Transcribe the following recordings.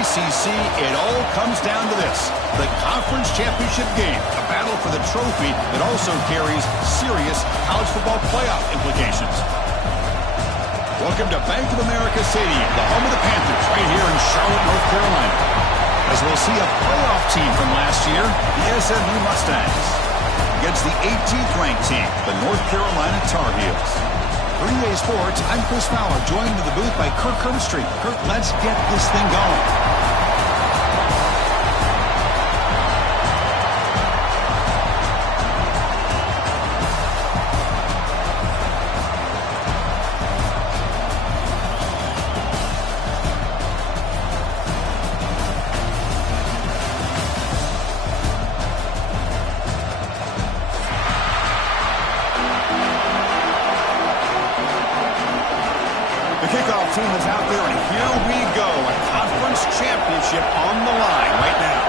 ACC, it all comes down to this: the conference championship game, a battle for the trophy that also carries serious college football playoff implications. Welcome to Bank of America Stadium, the home of the Panthers, right here in Charlotte, North Carolina, as we'll see a playoff team from last year, the SMU Mustangs, against the 18th ranked team, the North Carolina Tar Heels. For EA Sports, I'm Chris Fowler, joined in the booth by Kirk Herbstreit. Kirk, let's get this thing going. Kickoff team is out there, and here we go. A conference championship on the line right now.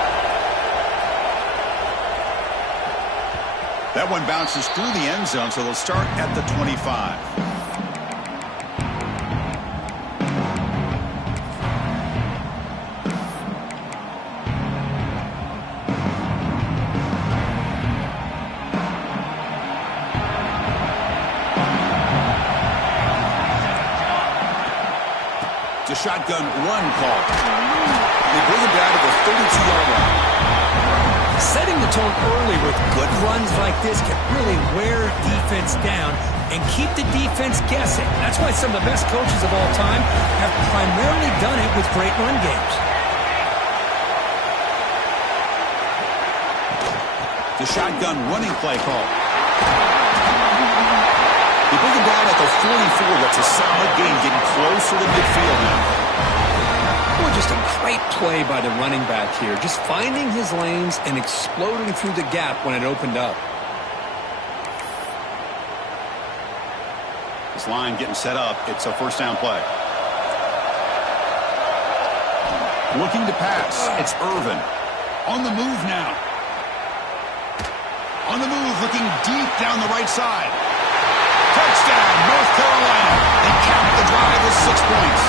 That one bounces through the end zone, so they'll start at the 25. The shotgun run call. They bring him down to the 32-yard line. Setting the tone early with good runs like this can really wear defense down and keep the defense guessing. That's why some of the best coaches of all time have primarily done it with great run games. The shotgun running play call. They bring him down at the 44. That's a solid gain, getting closer to midfield now. Well, just a great play by the running back here. Just finding his lanes and exploding through the gap when it opened up. This line getting set up. It's a first down play. Looking to pass. It's Irvin. On the move now. On the move, looking deep down the right side. Touchdown, North Carolina. They cap the drive with 6 points.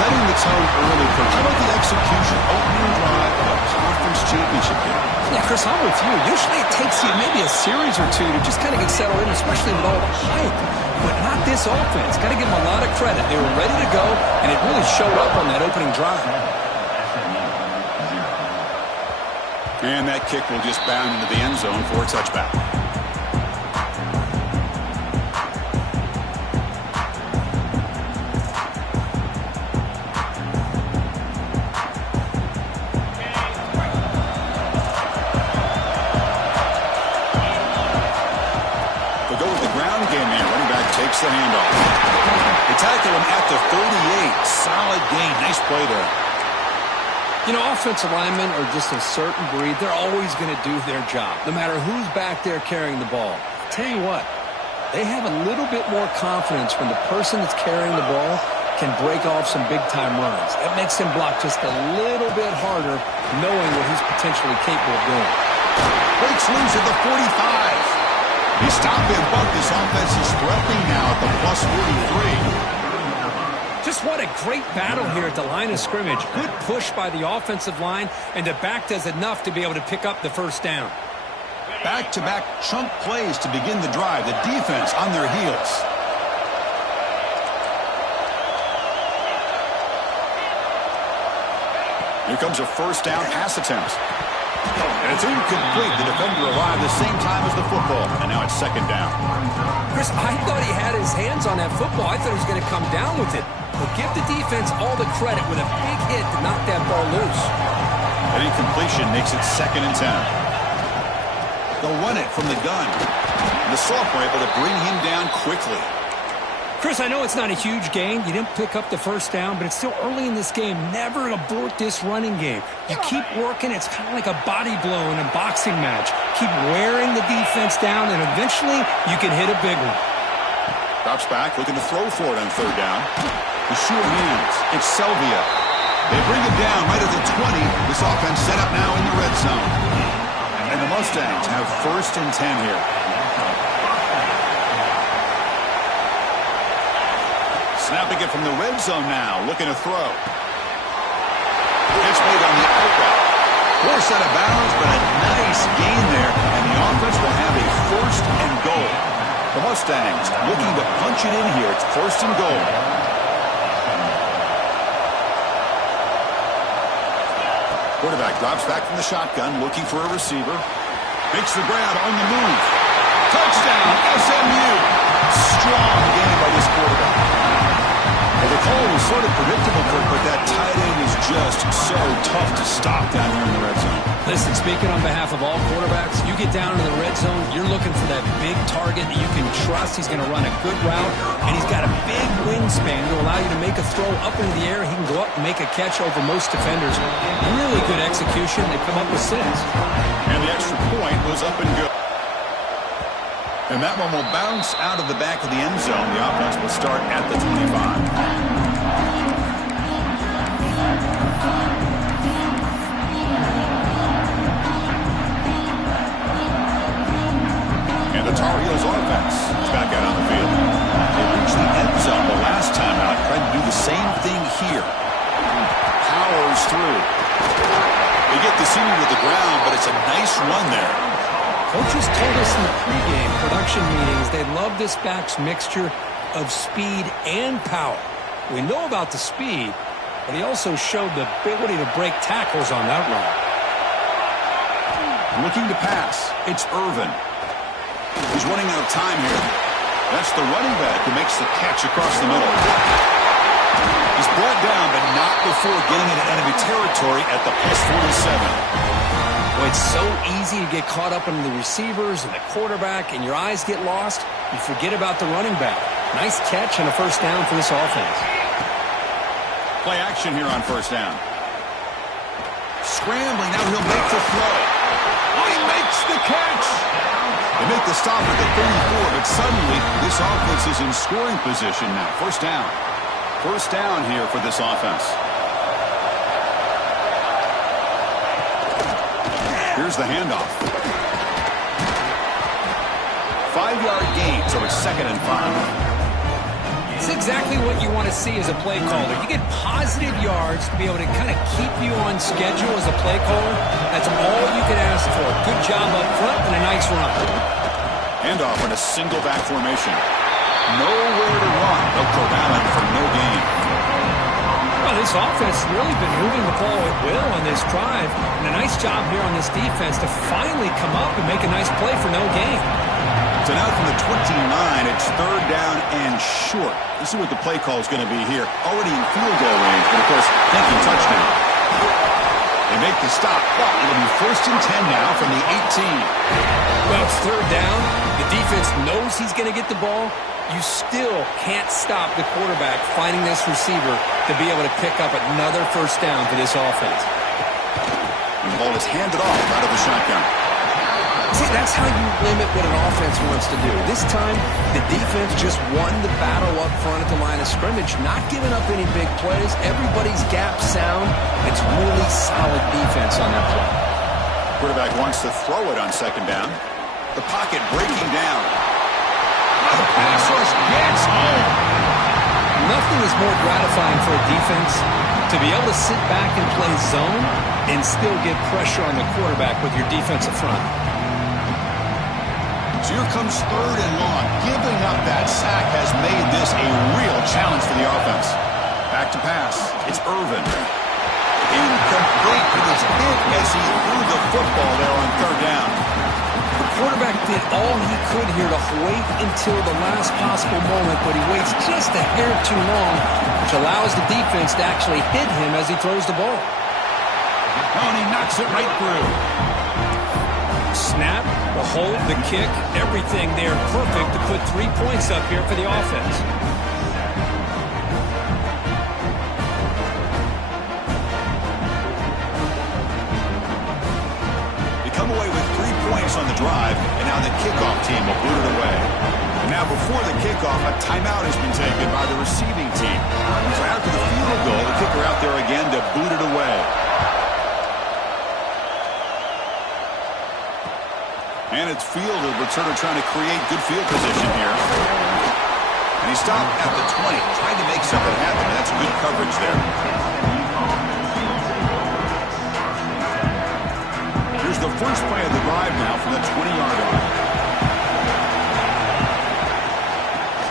Setting the tone early for how about the execution? Opening drive of a conference championship game. Yeah, Chris, I'm with you. Usually it takes you maybe a series or two to just kind of get settled in, especially with all the hype. But not this offense. Got to give them a lot of credit. They were ready to go, and it really showed up on that opening drive. And that kick will just bound into the end zone for a touchback. The handoff. They tackle him at the 38. Solid gain. Nice play there. You know, offensive linemen are just a certain breed. They're always going to do their job, no matter who's back there carrying the ball. I'll tell you what, they have a little bit more confidence when the person that's carrying the ball can break off some big-time runs. That makes him block just a little bit harder, knowing what he's potentially capable of doing. Breaks loose at the 45. He stopped him, but this offense is threatening now at the plus 43. Just what a great battle here at the line of scrimmage. Good push by the offensive line, and the back does enough to be able to pick up the first down. Back-to-back chunk plays to begin the drive. The defense on their heels. Here comes a first down pass attempt. And it's incomplete. The defender arrived the same time as the football. And now it's second down. Chris, I thought he had his hands on that football. I thought he was going to come down with it. But give the defense all the credit with a big hit to knock that ball loose. An incompletion makes it 2nd and 10. They'll run it from the gun. The sophomore able to bring him down quickly. Chris, I know it's not a huge gain. You didn't pick up the first down, but it's still early in this game. Never abort this running game. You keep working. It's kind of like a body blow in a boxing match. Keep wearing the defense down, and eventually you can hit a big one. Drops back, looking to throw for it on 3rd down. The sure hands. It's Selvia. They bring him down right at the 20. This offense set up now in the red zone. And the Mustangs have 1st and 10 here. Snapping it from the red zone now, looking to throw. Catch made on the out route. Force out of bounds, but a nice gain there, and the offense will have a 1st and goal. The Mustangs looking to punch it in here. It's 1st and goal. Quarterback drops back from the shotgun, looking for a receiver. Makes the grab on the move. Touchdown, SMU. Strong game by this quarterback. Well, the call was sort of predictable, Kirk, but that tight end is just so tough to stop down here in the red zone. Listen, speaking on behalf of all quarterbacks, you get down in the red zone, you're looking for that big target that you can trust. He's going to run a good route, and he's got a big wingspan to allow you to make a throw up into the air. He can go up and make a catch over most defenders. Really good execution. They come up with 6. And the extra point was up and good. And that one will bounce out of the back of the end zone. The offense will start at the 25. And the Tar Heels offense is back out on the field. They reached the end zone the last time out, trying to do the same thing here. Powers through. They get the senior to the ground, but it's a nice run there. Coaches told us in the pregame production meetings they love this back's mixture of speed and power. We know about the speed, but he also showed the ability to break tackles on that run. Looking to pass. It's Irvin. He's running out of time here. That's the running back who makes the catch across the middle. He's brought down, but not before getting into enemy territory at the +47. Well, it's so easy to get caught up in the receivers and the quarterback, and your eyes get lost. You forget about the running back. Nice catch and a 1st down for this offense. Play action here on 1st down. Scrambling, now he'll make the throw. Oh, he makes the catch! They make the stop at the 34, but suddenly this offense is in scoring position now. 1st down. 1st down here for this offense. Here's the handoff. 5-yard gain, so it's 2nd and 5. It's exactly what you want to see as a play caller. You get positive yards to be able to kind of keep you on schedule as a play caller. That's all you can ask for. Good job up front and a nice run. Handoff in a single back formation. Nowhere to run. They'll corral him for no gain. Well, this offense has really been moving the ball at will on this drive. And a nice job here on this defense to finally come up and make a nice play for no gain. So now from the 29, it's 3rd down and short. This is what the play call is going to be here. Already in field goal range, but of course, thinking touchdown. They make the stop, but it'll be 1st and 10 now from the 18. Well, it's 3rd down. The defense knows he's going to get the ball. You still can't stop the quarterback finding this receiver to be able to pick up another 1st down for this offense. The ball is handed off out of the shotgun. See, that's how you limit what an offense wants to do. This time, the defense just won the battle up front at the line of scrimmage, not giving up any big plays. Everybody's gap sound. It's really solid defense on that play. Quarterback wants to throw it on 2nd down. The pocket breaking down. The pass rush gets home. Nothing is more gratifying for a defense to be able to sit back and play zone and still get pressure on the quarterback with your defensive front. So here comes 3rd and long. Giving up that sack has made this a real challenge for the offense. Back to pass. It's Irvin. Incomplete. It was hit as he threw the football there on 3rd down. The quarterback did all he could here to wait until the last possible moment, but he waits just a hair too long, which allows the defense to actually hit him as he throws the ball. Oh, and he knocks it right through. Snap, the hold, the kick, everything there perfect to put 3 points up here for the offense. They come away with 3 points on the drive, and now the kickoff team will boot it away. And now before the kickoff, a timeout has been taken by the receiving team. So after the field goal, the kicker out there again to boot it away. And it's fielder, returner trying to create good field position here. And he stopped at the 20, trying to make something happen. That's good coverage there. Here's the first play of the drive now from the 20-yard line.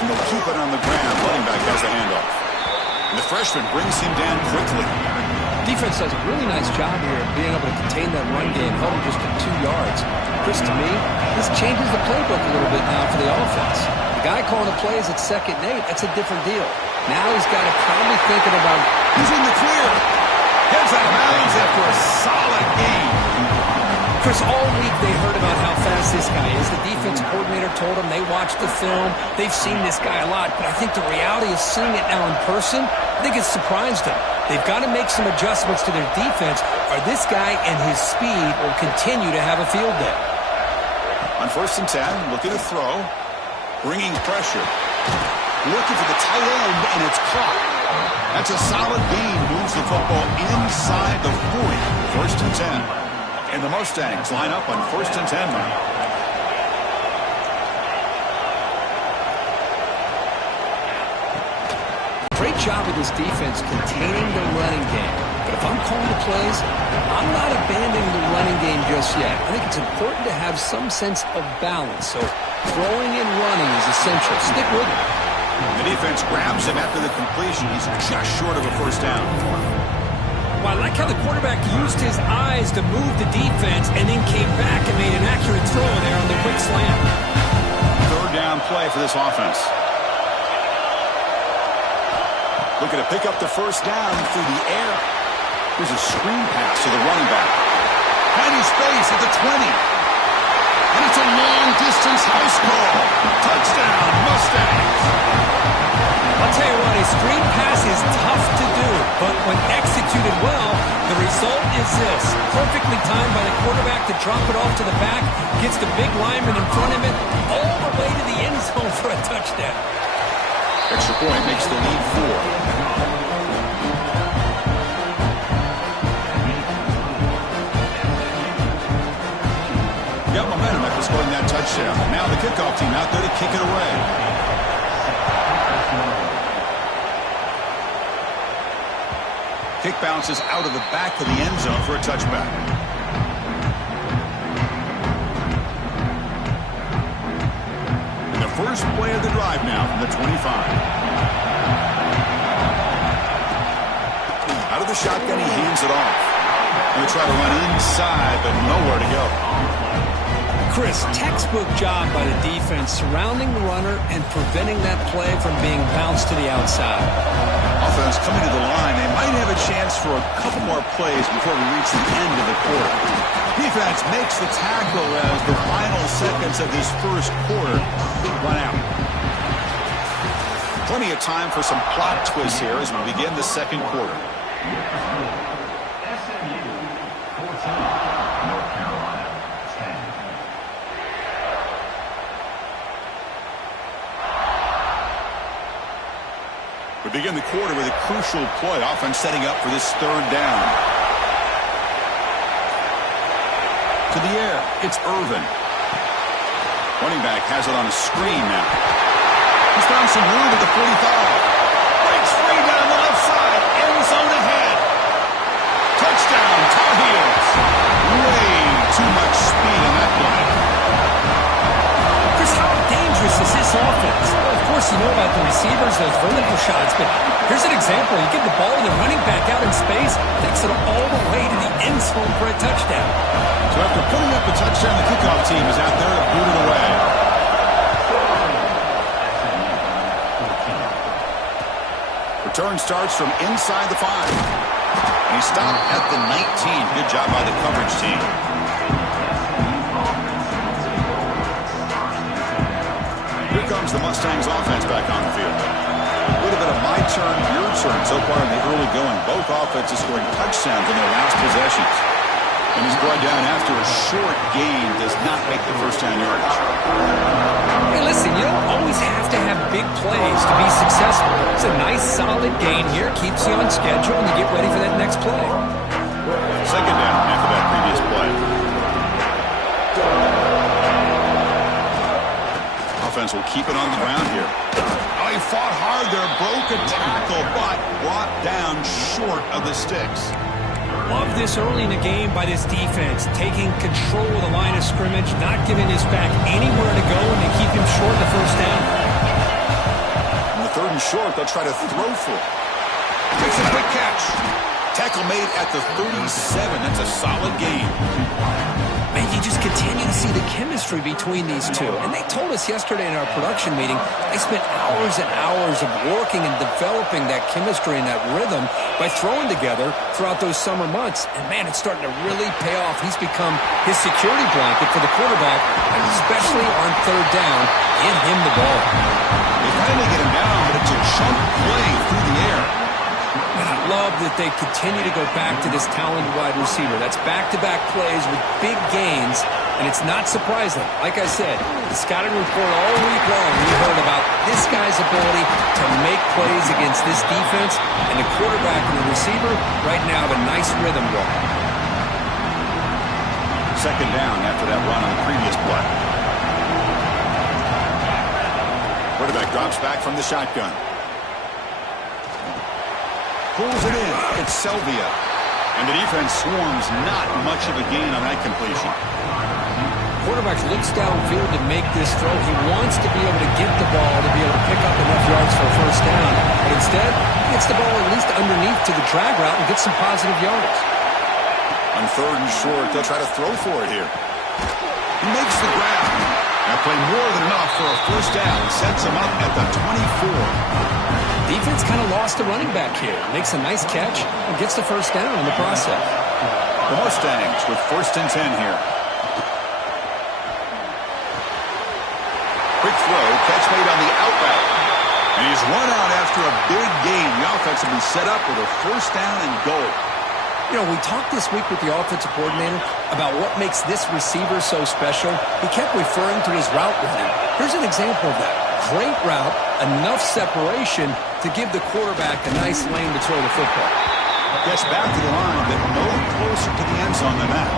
And they'll keep it on the ground. Running back has the handoff. And the freshman brings him down quickly. Defense does a really nice job here of being able to contain that run game, held him just to 2 yards. Chris, to me, this changes the playbook a little bit now for the offense. The guy calling the plays at 2nd and 8, that's a different deal. Now he's got to probably thinking about... He's in the clear. Heads out of bounds after a solid game. Chris, all week they heard about how fast this guy is. The defense coordinator told them they watched the film. They've seen this guy a lot, but I think the reality of seeing it now in person, I think it's surprised them. They've got to make some adjustments to their defense, or this guy and his speed will continue to have a field day. On 1st and 10, looking to throw, bringing pressure. Looking for the tight end, and it's caught. That's a solid gain, moves the football inside the 40. 1st and 10. And the Mustangs line up on 1st and 10 now. Great job of this defense containing the running game. But if I'm calling the plays, I'm not abandoning the running game just yet. I think it's important to have some sense of balance. So throwing and running is essential. Stick with it. The defense grabs him after the completion. He's just short of a 1st down. Well, I like how the quarterback used his eyes to move the defense and then came back and made an accurate throw there on the quick slant. 3rd down play for this offense. Looking to pick up the 1st down through the air. Here's a screen pass to the running back. Tiny space at the 20. And it's a long-distance house call. Touchdown, Mustangs. I'll tell you what, a screen pass is tough to do, but when executed well, the result is this. Perfectly timed by the quarterback to drop it off to the back, gets the big lineman in front of him, all the way to the end zone for a touchdown. Extra point makes the lead 4. Got momentum after scoring that touchdown. Now the kickoff team out there to kick it away. Kick bounces out of the back of the end zone for a touchback. And the first play of the drive now from the 25. Out of the shotgun, he hands it off. He'll try to run inside, but nowhere to go. Chris, textbook job by the defense surrounding the runner and preventing that play from being bounced to the outside. Offense coming to the line. They might have a chance for a couple more plays before we reach the end of the quarter. Defense makes the tackle as the final seconds of this 1st quarter run out. Plenty of time for some plot twists here as we begin the 2nd quarter. We begin the quarter with a crucial play. Offense setting up for this 3rd down. To the air, it's Irvin. Running back has it on a screen now. He's found some room at the 45. Breaks free down the left side. End zone ahead. Touchdown, Tar Heels. Way too much speed on that play. Chris, how dangerous is this offense? Well, of course, you know about the receivers, those vertical shots, but here's an example. You get the ball to the running back out in space, takes it all the way to the end zone for a touchdown. So after putting up a touchdown, the kickoff team is out there to boot it away. Return starts from inside the 5. And he stopped at the 19. Good job by the coverage team. Here comes the Mustangs offense back on the field. A little bit of my turn, your turn so far in the early going. Both offenses scoring touchdowns in their last possessions. And he's brought down after a short gain, does not make the first down yardage. Hey, listen, you don't always have to have big plays to be successful. It's a nice, solid gain here. Keeps you on schedule, and you get ready for that next play. Second down after that previous play. Offense will keep it on the ground here. Oh, he fought hard there, broke a tackle, but brought down short of the sticks. Love this early in the game by this defense, taking control of the line of scrimmage, not giving his back anywhere to go, and they keep him short of the first down. On the third and short, they'll try to throw for it. Makes a quick catch. Tackle made at the 37. That's a solid gain. Man, you just continue to see the chemistry between these two. And they told us yesterday in our production meeting, they spent hours and hours of working and developing that chemistry and that rhythm by throwing together throughout those summer months. And, man, it's starting to really pay off. He's become his security blanket for the quarterback, and especially on third down, give him the ball. They finally get him down, but it's a chunk play through the air. And I love that they continue to go back to this talented wide receiver. That's back-to-back plays with big gains, and it's not surprising. Like I said, the scouting report all week long, we heard about this guy's ability to make plays against this defense, and the quarterback and the receiver right now have a nice rhythm going. Second down after that run on the previous play. Quarterback drops back from the shotgun. Pulls it in. It's Selvia. And the defense swarms, not much of a gain on that completion. Quarterback looks downfield to make this throw. He wants to be able to get the ball to be able to pick up enough yards for a first down. But instead, he gets the ball at least underneath to the drag route and gets some positive yards. On third and short, they'll try to throw for it here. He makes the grab. That play more than enough for a first down. Sets him up at the 24. Defense kind of lost the running back here. Makes a nice catch and gets the first down in the process. The Mustangs with first and 10 here. Quick throw, catch made on the out route. And he's run out after a big gain. The offense will be set up with a first down and goal. You know, we talked this week with the offensive coordinator about what makes this receiver so special. He kept referring to his route running. Here's an example of that. Great route, enough separation to give the quarterback a nice lane to throw the football. Gets back to the line, but no closer to the end zone than that.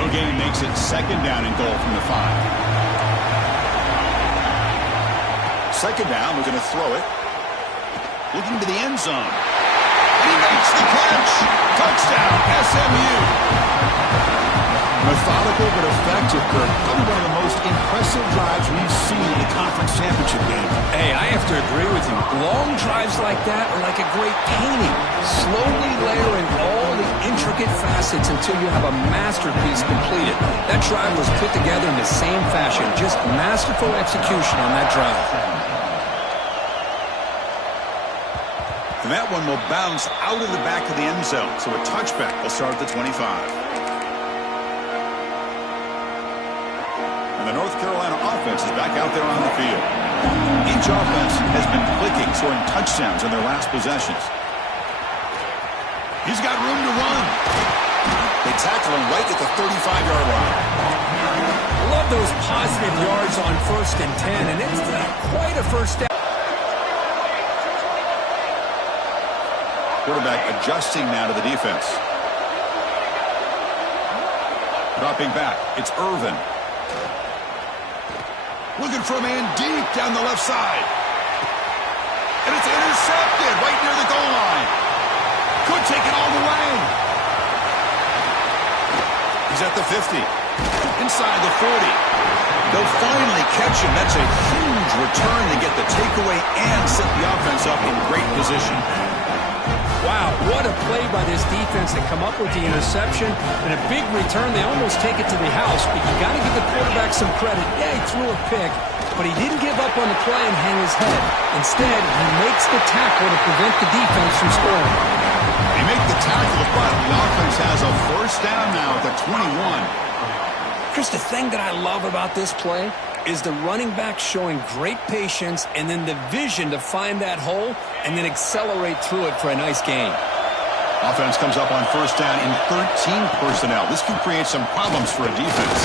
No gain makes it second down and goal from the 5. Second down, we're going to throw it. Looking to the end zone. He makes the catch. Touchdown, SMU. Methodical but effective, Kirk. Probably one of the most impressive drives we've seen in the conference championship game. Hey, I have to agree with you. Long drives like that are like a great painting. Slowly layering all the intricate facets until you have a masterpiece completed. That drive was put together in the same fashion. Just masterful execution on that drive. And that one will bounce out of the back of the end zone. So a touchback will start at the 25. And the North Carolina offense is back out there on the field. Each offense has been clicking, scoring touchdowns in their last possessions. He's got room to run. They tackle him right at the 35-yard line. Love those positive yards on first and 10, and it's quite a first down. Quarterback adjusting now to the defense. Dropping back. It's Irvin. Looking for a man deep down the left side. And it's intercepted right near the goal line. Could take it all the way. He's at the 50. Inside the 40. They'll finally catch him. That's a huge return to get the takeaway and set the offense up in great position. Wow, what a play by this defense to come up with the interception. And a big return. They almost take it to the house, but you got to give the quarterback some credit. Yeah, he threw a pick, but he didn't give up on the play and hang his head. Instead, he makes the tackle to prevent the defense from scoring. They make the tackle, but the offense has a first down now at the 21. Chris, the thing that I love about this play is the running back showing great patience and then the vision to find that hole and then accelerate through it for a nice gain. Offense comes up on first down in 13 personnel. This can create some problems for a defense.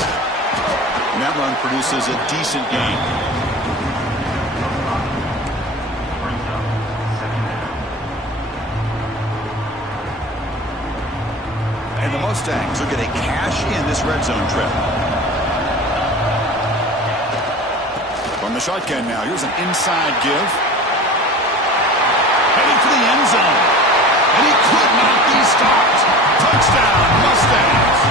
And that run produces a decent gain. And the Mustangs are going to cash in this red zone trip. From the shotgun now, here's an inside give. Heading for the end zone. And he could not be stopped. Touchdown, Mustangs.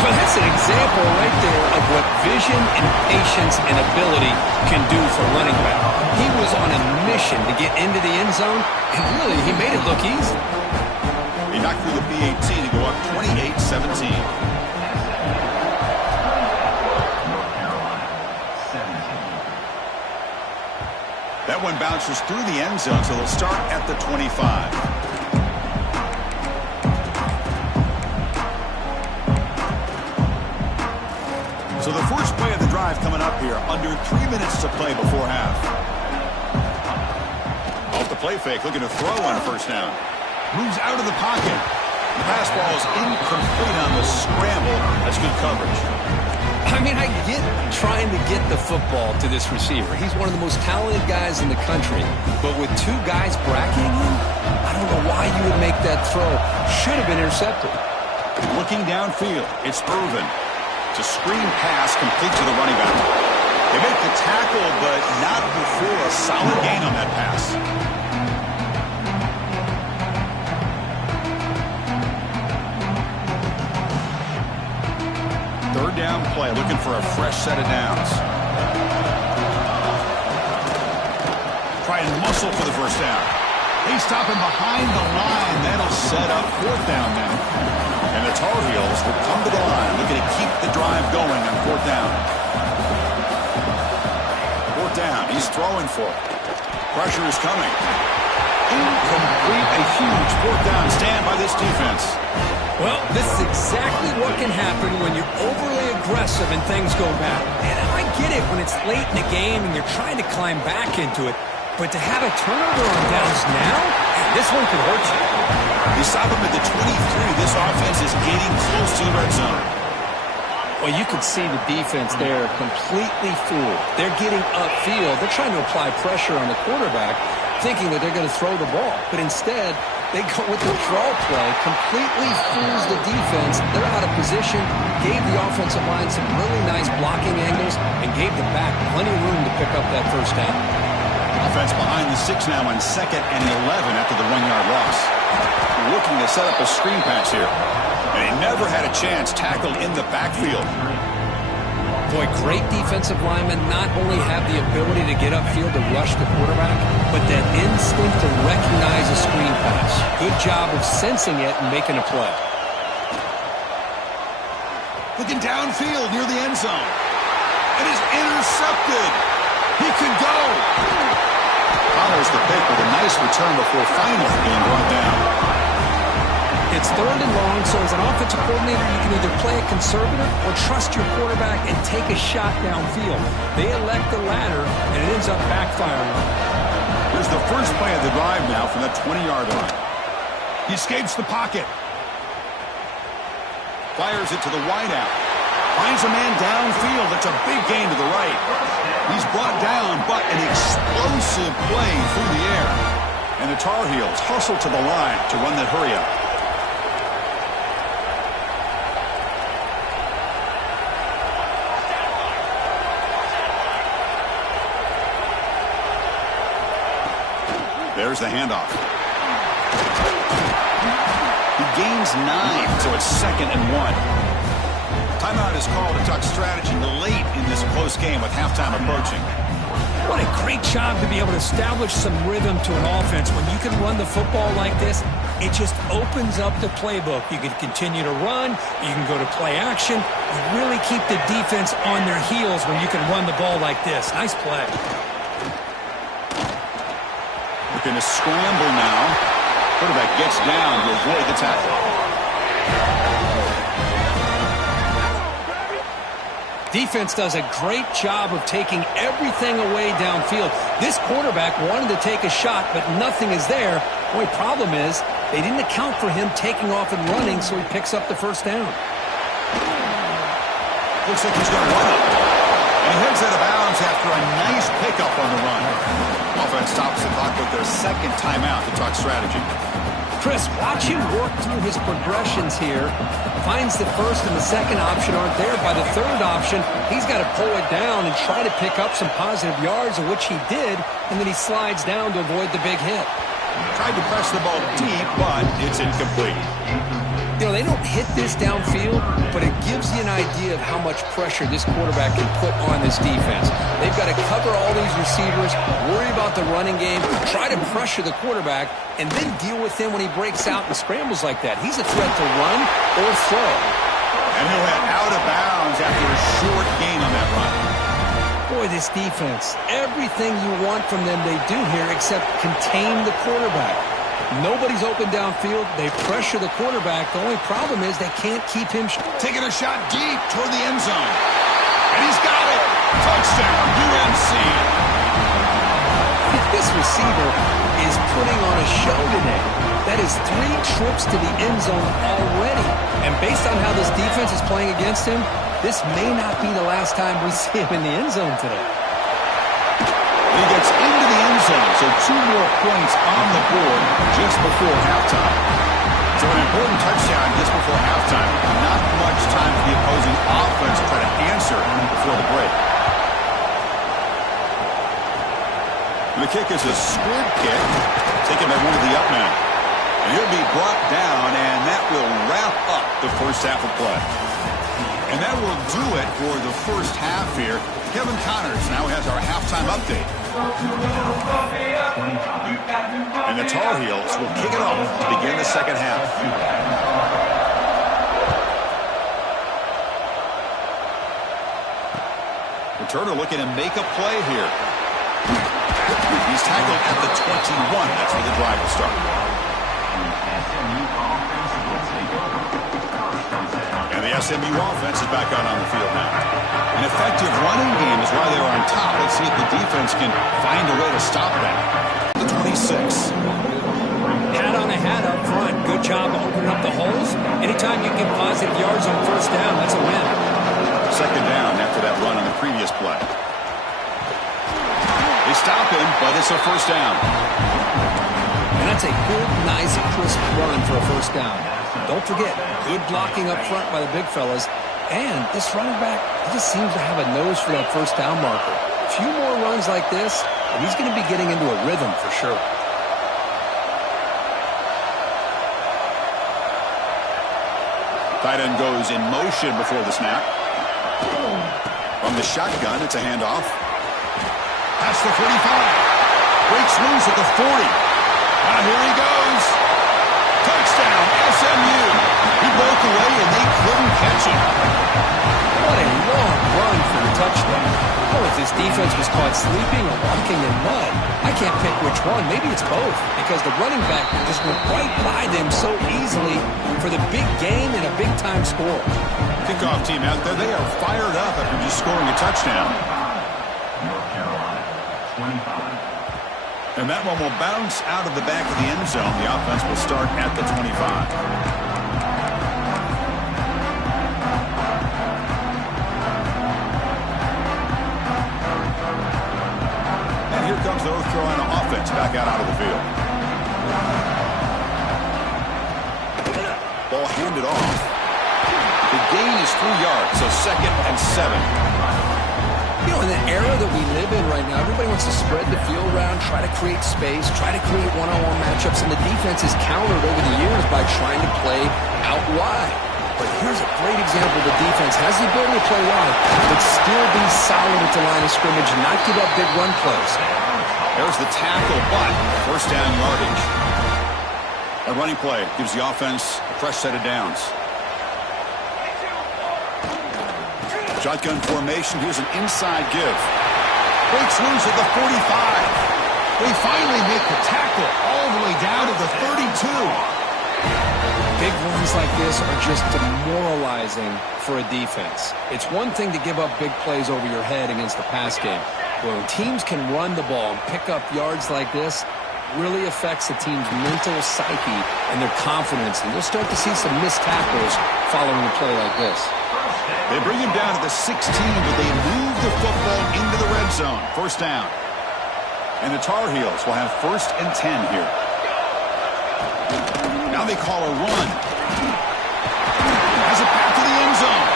Well, that's an example right there of what vision and patience and ability can do for running back. He was on a mission to get into the end zone, and really, he made it look easy. He knocked through the B-18 to go up 28-17. That one bounces through the end zone, so they'll start at the 25. So the first play of the drive coming up here, under 3 minutes to play before half. Off the play fake, looking to throw on first down. Moves out of the pocket. The pass ball is incomplete on the scramble. That's good coverage. I mean, I get trying to get the football to this receiver. He's one of the most talented guys in the country. But with two guys bracketing him, I don't know why you would make that throw. Should have been intercepted. Looking downfield, it's Irvin. It's a screen pass complete to the running back. They make the tackle, but not before a solid gain on that pass. Third down play, looking for a fresh set of downs. Try and muscle for the first down. They stop him behind the line. That'll set up fourth down now. And the Tar Heels will come to the line, looking to keep the drive going on fourth down. Fourth down, he's throwing for it. Pressure is coming. Incomplete, a huge fourth down stand by this defense. Well, this is exactly what can happen when you're overly aggressive and things go bad. And I get it when it's late in the game and you're trying to climb back into it. But to have a turnover on downs now, this one could hurt you. They stop him at the 23. This offense is getting close to the red zone. Well, you could see the defense there completely fooled. They're getting upfield. They're trying to apply pressure on the quarterback, thinking that they're going to throw the ball. But instead, they go with the draw play, completely fools the defense. They're out of position, gave the offensive line some really nice blocking angles, and gave the back plenty of room to pick up that first down. Offense behind the 6 now on 2nd and 11 after the 1-yard loss. Looking to set up a screen pass here. And he never had a chance tackled in the backfield. Boy, great defensive linemen not only have the ability to get upfield to rush the quarterback, but that instinct to recognize a screen pass. Good job of sensing it and making a play. Looking downfield near the end zone. It is intercepted. He could go. Follows the pick with a nice return before finally being brought down. It's third and long, so as an offensive coordinator, you can either play it conservative or trust your quarterback and take a shot downfield. They elect the latter, and it ends up backfiring. Here's the first play of the drive now from the 20-yard line. He escapes the pocket. Fires it to the wideout. Finds a man downfield. That's a big gain to the right. He's brought down, but an explosive play through the air. And the Tar Heels hustle to the line to run the hurry-up. There's the handoff. He gains 9, so it's 2nd and 1. Timeout is called to talk strategy late in this close game with halftime approaching. What a great job to be able to establish some rhythm to an offense. When you can run the football like this, it just opens up the playbook. You can continue to run. You can go to play action. You really keep the defense on their heels when you can run the ball like this. Nice play. Looking to scramble now. Quarterback gets down to avoid the tackle. Defense does a great job of taking everything away downfield. This quarterback wanted to take a shot, but nothing is there. The only problem is they didn't account for him taking off and running, so he picks up the first down. Looks like he's going to run it. And he heads out of bounds after a nice pickup on the run. Offense stops the clock with their second timeout to talk strategy. Chris, watch him work through his progressions here. Finds the first and the second option aren't there. By the third option, he's got to pull it down and try to pick up some positive yards, of which he did, and then he slides down to avoid the big hit. Tried to press the ball deep, but it's incomplete. You know, they don't hit this downfield, but it gives you an idea of how much pressure this quarterback can put on this defense. They've got to cover all these receivers, worry about the running game, try to pressure the quarterback, and then deal with him when he breaks out and scrambles like that. He's a threat to run or throw. And he'll head out of bounds after a short gain on that run. Boy, this defense, everything you want from them they do here except contain the quarterback. Nobody's open downfield. They pressure the quarterback. The only problem is they can't keep him. Taking a shot deep toward the end zone. And he's got it. Touchdown, UNC. This receiver is putting on a show today. That is 3 trips to the end zone already. And based on how this defense is playing against him, this may not be the last time we see him in the end zone today. He gets into the end zone, so 2 more points on the board just before halftime. So an important touchdown just before halftime. Not much time for the opposing offense to try to answer before the break. The kick is a squib kick, taken by one of the up men. And he'll be brought down, and that will wrap up the first half of play. And that will do it for the first half here. Kevin Connors now has our halftime update. And the Tar Heels will kick it off to begin the second half. Turner looking to make a play here. He's tackled at the 21. That's where the drive will start. And the SMU offense is back out on the field now. An effective running game is why they're on top. Let's see if the defense can find a way to stop that. The 26. Hat on a hat up front. Good job opening up the holes. Anytime you get positive yards on first down, that's a win. Second down after that run on the previous play. They stop him, but it's a first down. And that's a good, nice, crisp run for a first down. Don't forget, good blocking up front by the big fellas. And this running back, he just seems to have a nose for that first down marker. A few more runs like this, and he's going to be getting into a rhythm for sure. Tight end goes in motion before the snap. From the shotgun, it's a handoff. Past the 45. Breaks loose at the 40. Here he goes. Touchdown, SMU. He broke away and they couldn't catch him. What a long run for the touchdown. Oh, if this defense was caught sleeping or walking in mud, I can't pick which one. Maybe it's both, because the running back just went right by them so easily for the big gain and a big-time score. Kickoff team out there, they are fired up after just scoring a touchdown. And that one will bounce out of the back of the end zone. The offense will start at the 25. And here comes the North Carolina offense back out onto the field. Ball handed off. The gain is 3 yards, so 2nd and 7. You know, in the era that we live in right now, everybody wants to spread the field around, try to create space, try to create one-on-one matchups, and the defense is countered over the years by trying to play out wide. But here's a great example. The defense has the ability to play wide, but still be solid at the line of scrimmage and not give up big run plays. There's the tackle, but first down yardage. A running play gives the offense a fresh set of downs. Shotgun formation. Here's an inside give. Breaks loose at the 45. They finally make the tackle all the way down to the 32. Big runs like this are just demoralizing for a defense. It's one thing to give up big plays over your head against the pass game. When teams can run the ball and pick up yards like this, really affects the team's mental psyche and their confidence. And you'll start to see some missed tackles following a play like this. They bring him down to the 16, but they move the football into the red zone. First down. And the Tar Heels will have 1st and 10 here. Now they call a run. Has it back to the end zone.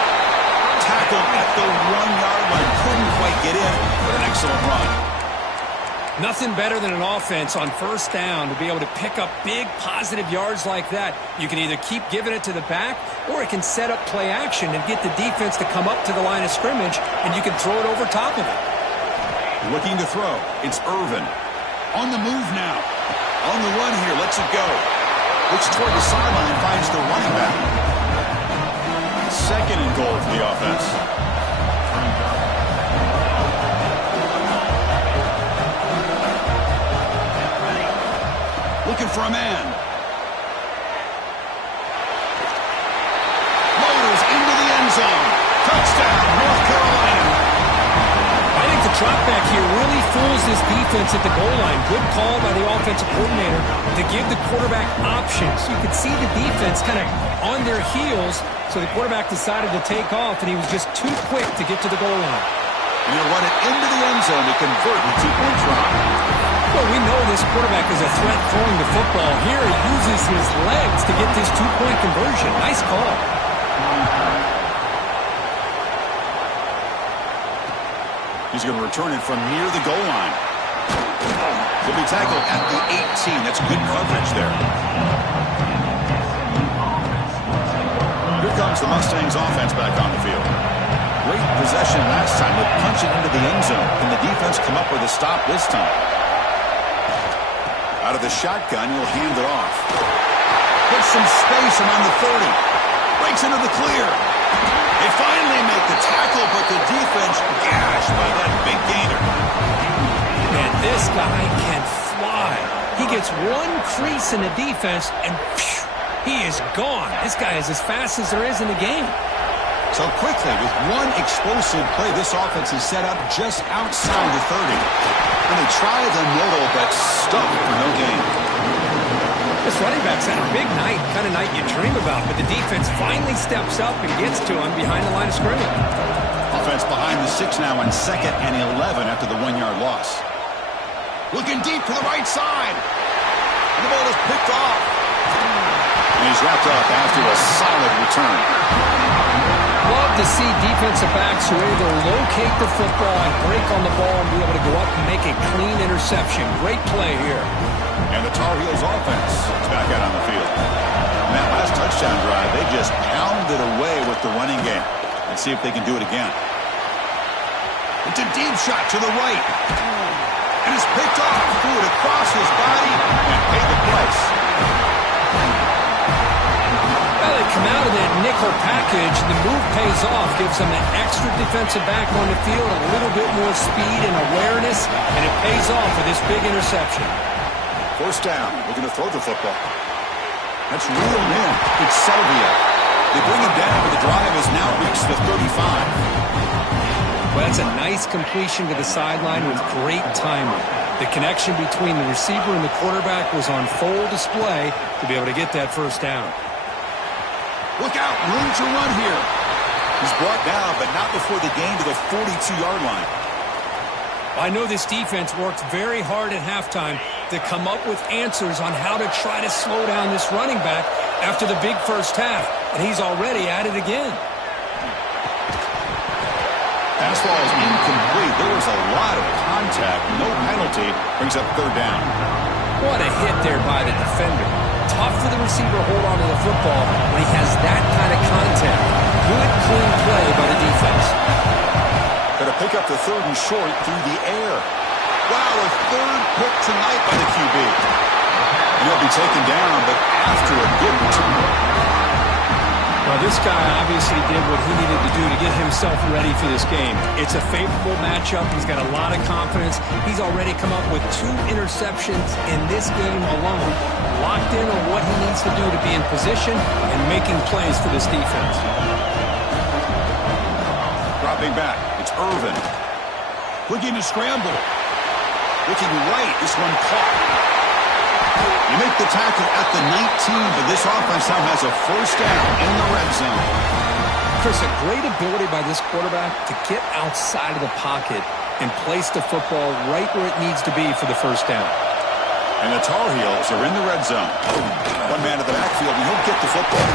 Tackle at the 1-yard line. Couldn't quite get in, but an excellent run. Nothing better than an offense on first down to be able to pick up big positive yards like that. You can either keep giving it to the back, or it can set up play action and get the defense to come up to the line of scrimmage, and you can throw it over top of it. Looking to throw. It's Irvin. On the move now. On the run here. Lets it go. Looks toward the sideline. Finds the running back. 2nd and goal for the offense. Looking for a man. Loaders into the end zone. Touchdown, North Carolina. I think the drop back here really fools this defense at the goal line. Good call by the offensive coordinator to give the quarterback options. You could see the defense kind of on their heels, so the quarterback decided to take off, and he was just too quick to get to the goal line. And he'll run it into the end zone to convert the 2-point try. Well, we know this quarterback is a threat throwing the football. Here he uses his legs to get this 2-point conversion. Nice call. He's going to return it from near the goal line. He'll be tackled at the 18. That's good coverage there. Here comes the Mustangs offense back on the field. Great possession last time. They'll punch it into the end zone. Can the defense come up with a stop this time? Out of the shotgun, he'll hand it off. Gets some space around the 30. Breaks into the clear. They finally make the tackle, but the defense gashed by that big gainer. Man, this guy can fly. He gets one crease in the defense, and phew, he is gone. This guy is as fast as there is in the game. So quickly, with one explosive play, this offense is set up just outside the 30. And they try the middle, but stuck for no gain. This running back's had a big night, kind of night you dream about, but the defense finally steps up and gets to him behind the line of scrimmage. Offense behind the 6 now on 2nd and 11 after the 1-yard loss. Looking deep to the right side. And the ball is picked off. And he's wrapped up after a solid return. Love to see defensive backs who are able to locate the football and break on the ball and be able to go up and make a clean interception. Great play here. And the Tar Heels offense is back out on the field. And that last touchdown drive, they just pounded away with the running game. Let's see if they can do it again. It's a deep shot to the right. And it's picked off. Threw it across his body and paid the price. Well, they come out of that nickel package. The move pays off, gives them an extra defensive back on the field, a little bit more speed and awareness, and it pays off with this big interception. First down. Looking to throw the football. That's reeled in. It's Selvia. They bring him down, but the drive has now reached the 35. Well, that's a nice completion to the sideline with great timing. The connection between the receiver and the quarterback was on full display to be able to get that first down. Look out. Room to run here. He's brought down, but not before the gain to the 42-yard line. I know this defense worked very hard at halftime to come up with answers on how to try to slow down this running back after the big first half, and he's already at it again. Pass ball is incomplete. There was a lot of contact. No penalty. Brings up third down. What a hit there by the defender. tough for the receiver to hold on to the football when he has that kind of contact. Good, clean play by the defense. Going to pick up the 3rd and short through the air. Wow, a 3rd pick tonight by the QB. He'll be taken down, but after a good return. Well, this guy obviously did what he needed to do to get himself ready for this game. It's a favorable matchup. He's got a lot of confidence. He's already come up with 2 interceptions in this game alone. Locked in on what he needs to do to be in position and making plays for this defense. Dropping back, it's Irvin. Looking to scramble. Looking right, this one caught. You make the tackle at the 19, but this offense now has a 1st down in the red zone. Chris, a great ability by this quarterback to get outside of the pocket and place the football right where it needs to be for the 1st down. And the Tar Heels are in the red zone. One man at the backfield, and he'll get the football.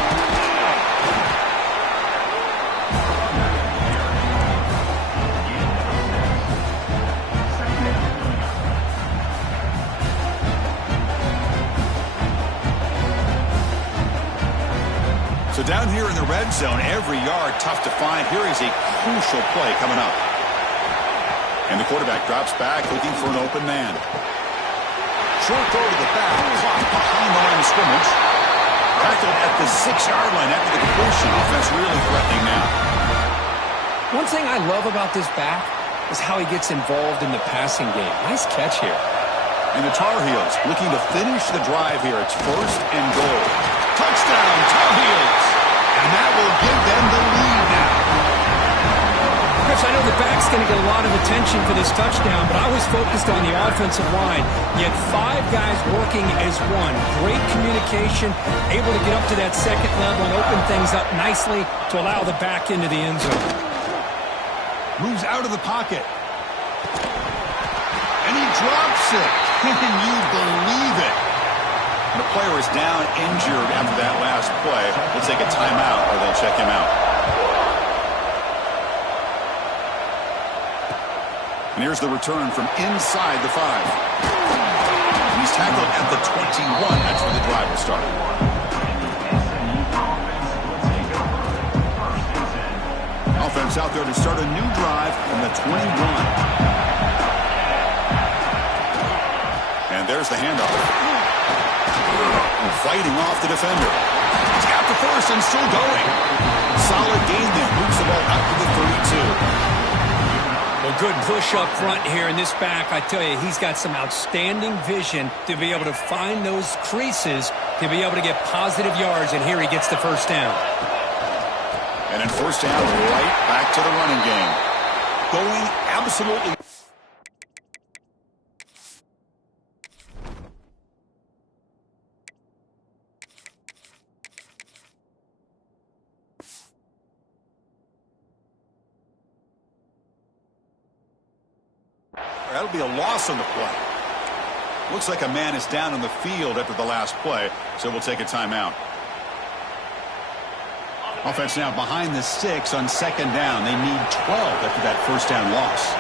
So down here in the red zone, every yard tough to find. Here is a crucial play coming up. And the quarterback drops back, looking for an open man. Short throw to the back, caught behind the line of scrimmage. Tackled at the 6-yard line after the completion. Offense really threatening now. One thing I love about this back is how he gets involved in the passing game. Nice catch here. And the Tar Heels looking to finish the drive here. It's 1st and goal. Touchdown, Tar Heels. And that will give them the lead now. Chris, I know the back's going to get a lot of attention for this touchdown, but I was focused on the offensive line. You had 5 guys working as one. Great communication, able to get up to that 2nd level and open things up nicely to allow the back into the end zone. Moves out of the pocket. And he drops it. Can you believe it? The player is down injured after that last play. We'll take a timeout or they'll check him out. And here's the return from inside the 5. And he's tackled at the 21. That's where the drive will start. Offense out there to start a new drive from the 21. And there's the handoff. Fighting off the defender. He's got the 1st and still going. Solid gain there. Moves the ball out to the 32. Well, good push up front here in this back. I tell you, he's got some outstanding vision to be able to find those creases, to be able to get positive yards, and here he gets the 1st down. And in 1st down, right back to the running game. Going absolutely... That'll be a loss on the play. Looks like a man is down on the field after the last play, so we'll take a timeout. Offense now behind the 6 on 2nd down. They need 12 after that 1st down loss.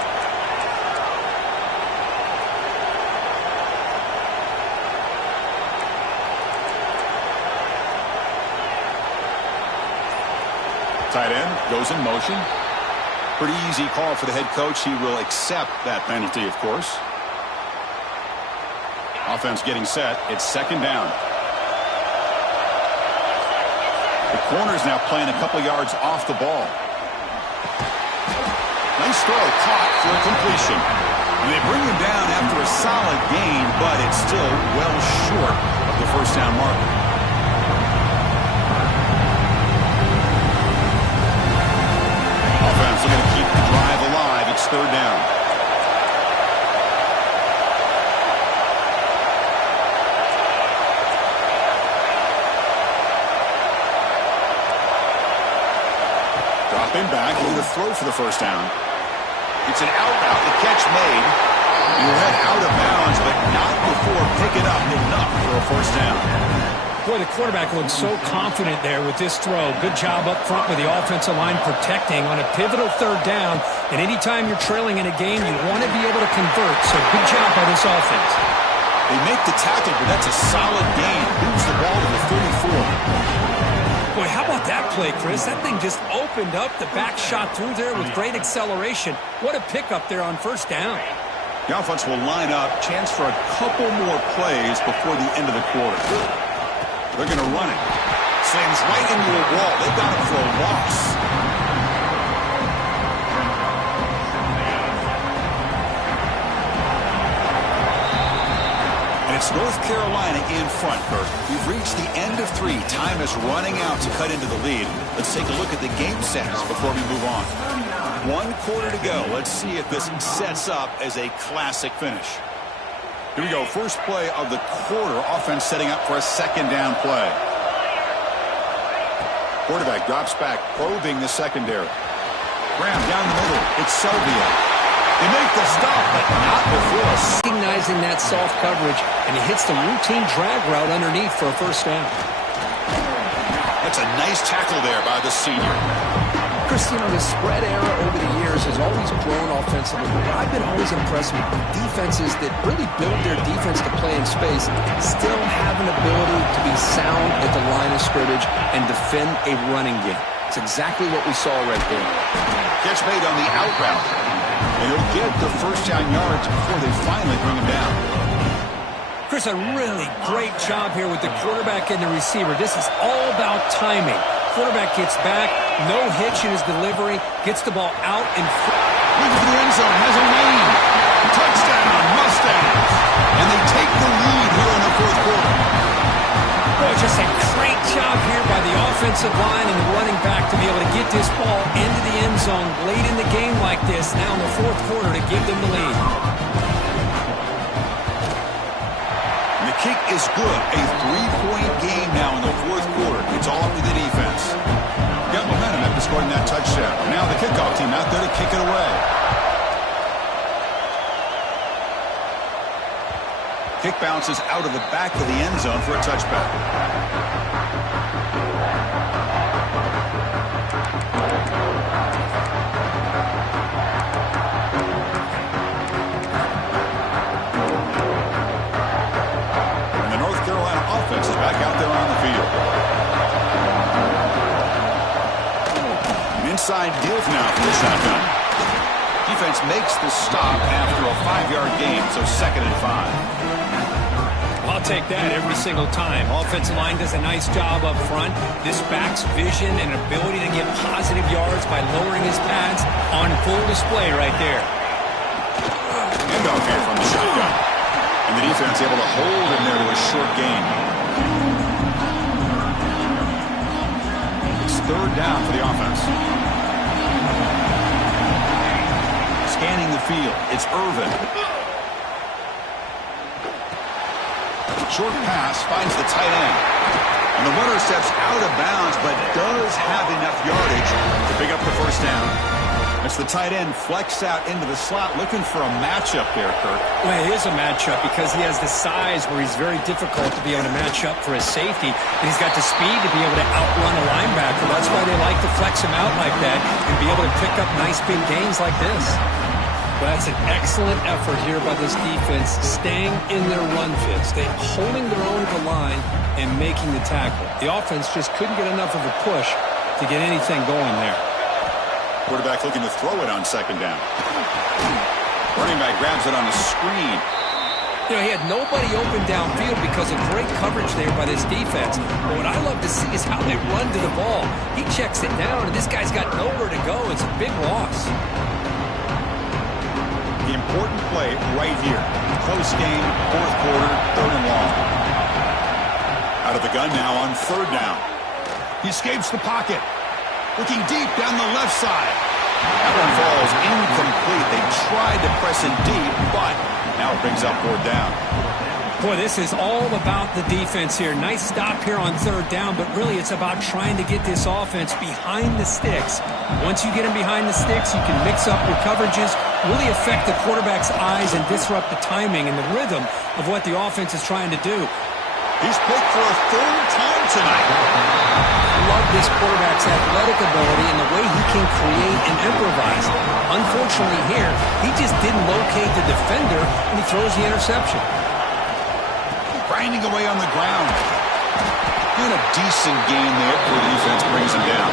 Tight end goes in motion. Pretty easy call for the head coach. He will accept that penalty, of course. Offense getting set. It's 2nd down. The corner's now playing a couple yards off the ball. Nice throw, caught for a completion. And they bring him down after a solid gain, but it's still well short of the 1st down marker. Offense looking to keep the drive alive. It's 3rd down. Dropping back, looking to throw for the 1st down. It's an out route. The catch made. He'll head out of bounds, but not before picking up enough for a 1st down. Boy, the quarterback looks so confident there with this throw. Good job up front with the offensive line protecting on a pivotal 3rd down. And anytime you're trailing in a game, you want to be able to convert. So good job by this offense. They make the tackle, but that's a solid gain. Moves the ball to the 34. Boy, how about that play, Chris? That thing just opened up. The back shot through there with great acceleration. What a pickup there on first down. The offense will line up. Chance for a couple more plays before the end of the quarter. They're going to run it. Slams right into a wall. They got it for a loss. And it's North Carolina in front, Kirk. We've reached the end of 3. Time is running out to cut into the lead. Let's take a look at the game sets before we move on. 1 quarter to go. Let's see if this sets up as a classic finish. Here we go. First play of the quarter. Offense setting up for a second down play. Quarterback drops back, probing the secondary. Graham down the middle. It's Selvia. They make the stop, but not before us. Recognizing that soft coverage, and he hits the routine drag route underneath for a first down. That's a nice tackle there by the senior. Chris, you know, the spread era over the years has always grown offensively, but I've been always impressed with defenses that really build their defense to play in space, still have an ability to be sound at the line of scrimmage and defend a running game. It's exactly what we saw right there. Catch made on the out route. And he'll get the first down yards before they finally bring him down. Chris, a really great job here with the quarterback and the receiver. This is all about timing. Quarterback gets back, no hitch in his delivery, gets the ball out in front. Looking for the end zone, has a lane. Touchdown, Mustangs. And they take the lead here in the fourth quarter. Boy, just a great job here by the offensive line and the running back to be able to get this ball into the end zone late in the game like this, now in the fourth quarter to give them the lead. And the kick is good. A 3-point game now in the fourth quarter. It's all up to the defense. Got momentum after scoring that touchdown. Now the kickoff team out there to kick it away. Kick bounces out of the back of the end zone for a touchback. And the North Carolina offense is back out there on the field. An inside give now for the shotgun. Defense makes the stop after a 5-yard gain, so 2nd and 5. I'll take that every single time. Offensive line does a nice job up front. This back's vision and ability to get positive yards by lowering his pads on full display right there. Handoff here from the shotgun. And the defense able to hold him there to a short gain. It's 3rd down for the offense. Scanning the field. It's Irvin. Short pass finds the tight end. And the runner steps out of bounds, but does have enough yardage to pick up the first down. It's the tight end flexed out into the slot, looking for a matchup there, Kirk. Well, it is a matchup because he has the size where he's very difficult to be able to match up for his safety. And he's got the speed to be able to outrun a linebacker. That's why they like to flex him out like that and be able to pick up nice big gains like this. Well, that's an excellent effort here by this defense, staying in their run fits. They're holding their own to the line and making the tackle. The offense just couldn't get enough of a push to get anything going there. Quarterback looking to throw it on 2nd down. Running back grabs it on the screen. You know, he had nobody open downfield because of great coverage there by this defense. But what I love to see is how they run to the ball. He checks it down, and this guy's got nowhere to go. It's a big loss. The important play right here. Close game, fourth quarter, 3rd and long. Out of the gun now on 3rd down. He escapes the pocket. Looking deep down the left side. That one falls incomplete. They tried to press it deep, but now it brings up 4th down. Boy, this is all about the defense here. Nice stop here on 3rd down, but really it's about trying to get this offense behind the sticks. Once you get them behind the sticks, you can mix up your coverages, really affect the quarterback's eyes and disrupt the timing and the rhythm of what the offense is trying to do. He's picked for a 3rd time tonight. I love this quarterback's athletic ability and the way he can create and improvise. Unfortunately here, he just didn't locate the defender and he throws the interception. grinding away on the ground. And a decent gain there before the defense brings him down.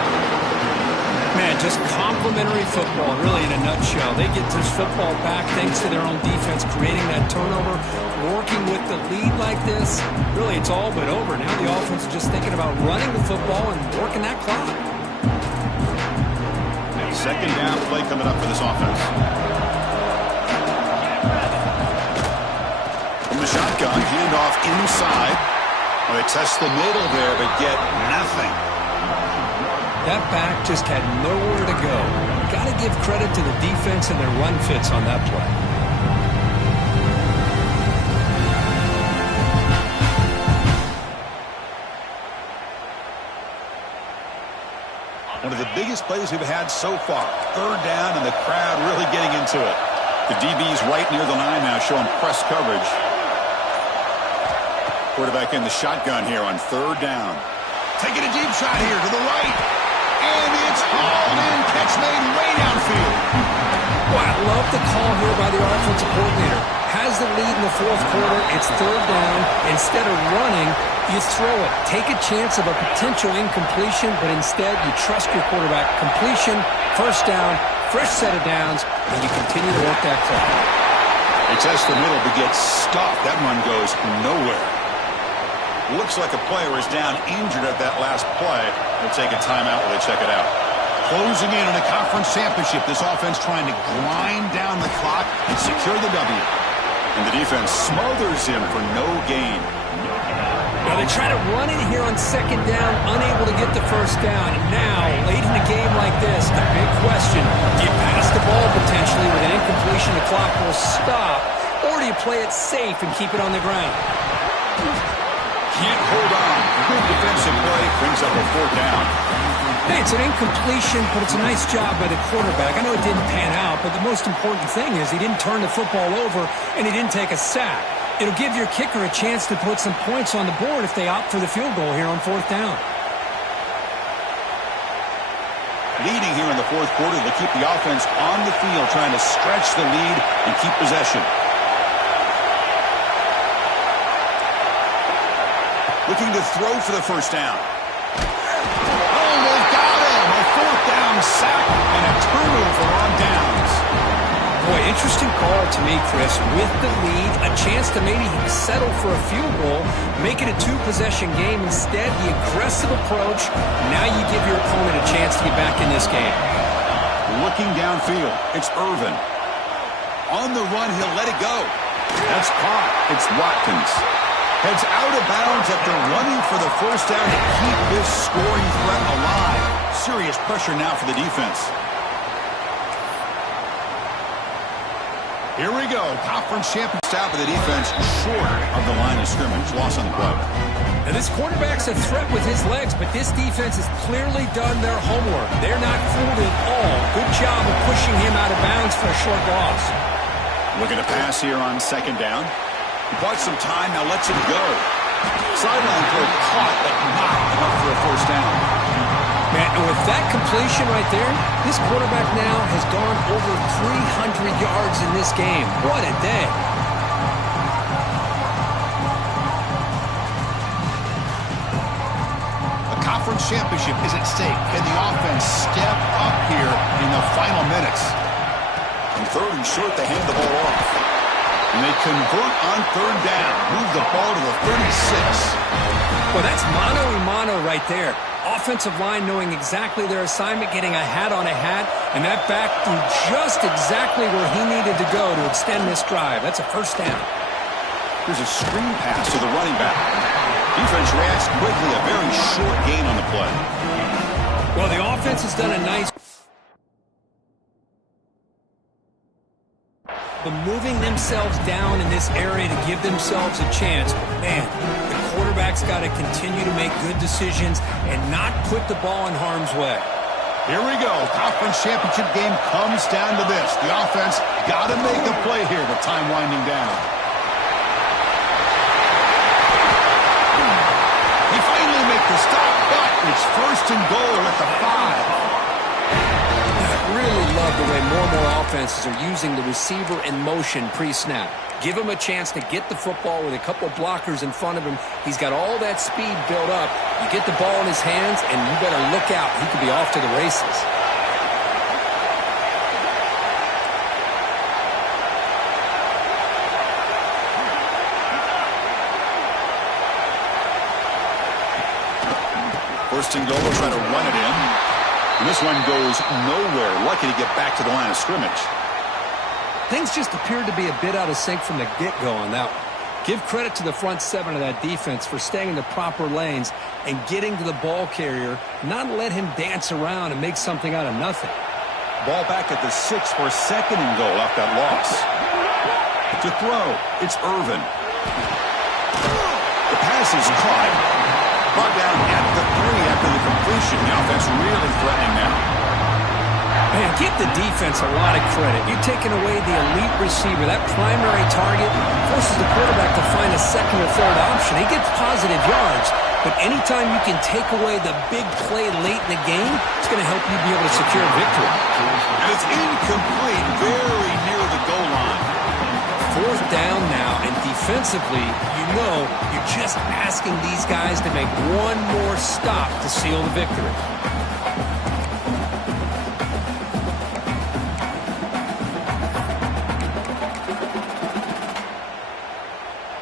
Man, just complimentary football, really, in a nutshell. They get this football back thanks to their own defense, creating that turnover, working with the lead like this. Really, it's all but over. Now the offense is just thinking about running the football and working that clock. And second down play coming up for this offense. From the shotgun, handoff inside. Well, they test the middle there, but get nothing. That back just had nowhere to go. Got to give credit to the defense and their run fits on that play. One of the biggest plays we've had so far. Third down, and the crowd really getting into it. The DB's right near the line now, showing press coverage. Quarterback in the shotgun here on third down. Taking a deep shot here to the right. And it's hauled in. Catch made way downfield. Well, I love the call here by the offensive coordinator. Has the lead in the fourth quarter. It's third down. Instead of running, you throw it. Take a chance of a potential incompletion, but instead you trust your quarterback. Completion, first down, fresh set of downs, and you continue to work that clock. They test the middle, but gets stopped. That run goes nowhere. Looks like a player is down injured at that last play. We'll take a timeout while they check it out. Closing in on a conference championship, this offense trying to grind down the clock and secure the W. And the defense smothers him for no gain. Now they try to run it here on second down, unable to get the first down. And now, late in a game like this, the big question, do you pass the ball potentially with an incompletion, the clock will stop, or do you play it safe and keep it on the ground? Can't hold on. Good defensive play brings up a fourth down. Hey, it's an incompletion, but it's a nice job by the quarterback. I know it didn't pan out, but the most important thing is he didn't turn the football over and he didn't take a sack. It'll give your kicker a chance to put some points on the board if they opt for the field goal here on fourth down. Leading here in the fourth quarter, they keep the offense on the field, trying to stretch the lead and keep possession. Looking to throw for the first down. Oh, they've got him. A fourth down sack and a turnover on downs. Boy, interesting call to me, Chris. With the lead, a chance to maybe settle for a field goal, make it a two-possession game. Instead, the aggressive approach. Now you give your opponent a chance to get back in this game. Looking downfield, it's Irvin. On the run, he'll let it go. That's caught. It's Watkins. Heads out of bounds after running for the first down to keep this scoring threat alive. Serious pressure now for the defense. Here we go. Conference champion stop of the defense short of the line of scrimmage. Loss on the play. Now this quarterback's a threat with his legs, but this defense has clearly done their homework. They're not fooled at all. Good job of pushing him out of bounds for a short loss. Looking to pass here on second down. Bought some time, now lets it go. Sideline throw caught, but not enough for a first down. Man, and with that completion right there, this quarterback now has gone over 300 yards in this game. What a day. A conference championship is at stake. Can the offense step up here in the final minutes? On third and short, they hand the ball off. And they convert on third down. Move the ball to the 36. Well, that's mano-a-mano right there. Offensive line knowing exactly their assignment, getting a hat on a hat, and that back threw just exactly where he needed to go to extend this drive. That's a first down. Here's a screen pass to the running back. Defense reacts quickly. A very short gain on the play. Well, the offense has done a nice but moving themselves down in this area to give themselves a chance. Man, the quarterback's got to continue to make good decisions and not put the ball in harm's way. Here we go. Conference championship game comes down to this. The offense got to make a play here with time winding down. They finally make the stop, but it's first and goal at the 5. really love the way more and more offenses are using the receiver in motion pre-snap. Give him a chance to get the football with a couple blockers in front of him. He's got all that speed built up. You get the ball in his hands, and you better look out. He could be off to the races. First and goal, will try to run it in. And this one goes nowhere. Lucky to get back to the line of scrimmage. Things just appeared to be a bit out of sync from the get-go on that one. Give credit to the front seven of that defense for staying in the proper lanes and getting to the ball carrier, not let him dance around and make something out of nothing. Ball back at the 6 for second and goal off that loss. To throw, it's Irvin. The pass is caught. Brought down at the 3 after the completion. The offense really threatening now. Man, give the defense a lot of credit. You're taking away the elite receiver. That primary target forces the quarterback to find a second or third option. He gets positive yards, but anytime you can take away the big play late in the game, it's going to help you be able to secure victory. And it's incomplete, very near the goal line. Fourth down now, and defensively, you know you're just asking these guys to make one more stop to seal the victory.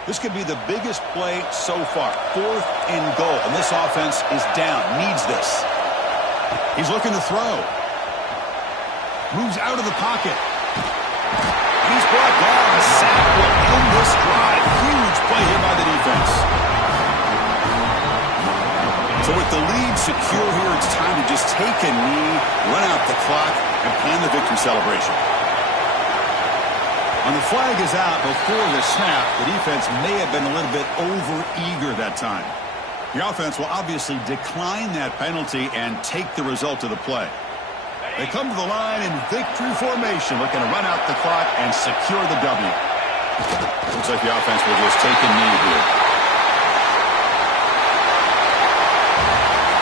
This could be the biggest play so far. 4th and goal, and this offense is down, needs this. He's looking to throw. Moves out of the pocket. He's brought down. A sack will end this drive. Huge play here by the defense. So with the lead secure here, it's time to just take a knee, run out the clock, and plan the victory celebration. When the flag is out before the snap, the defense may have been a little bit over-eager that time. The offense will obviously decline that penalty and take the result of the play. They come to the line in victory formation, looking to run out the clock and secure the W. Looks like the offense will just take a knee here.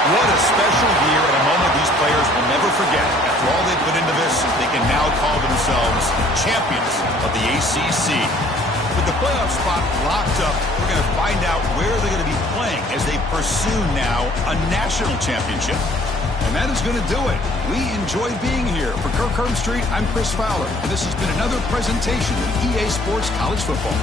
What a special year and a moment these players will never forget. After all they put into this, they can now call themselves champions of the ACC. With the playoff spot locked up, we're going to find out where they're going to be playing as they pursue now a national championship. And that is going to do it. We enjoyed being here. For Kirk Herbstreit, I'm Chris Fowler, and this has been another presentation of EA Sports College Football.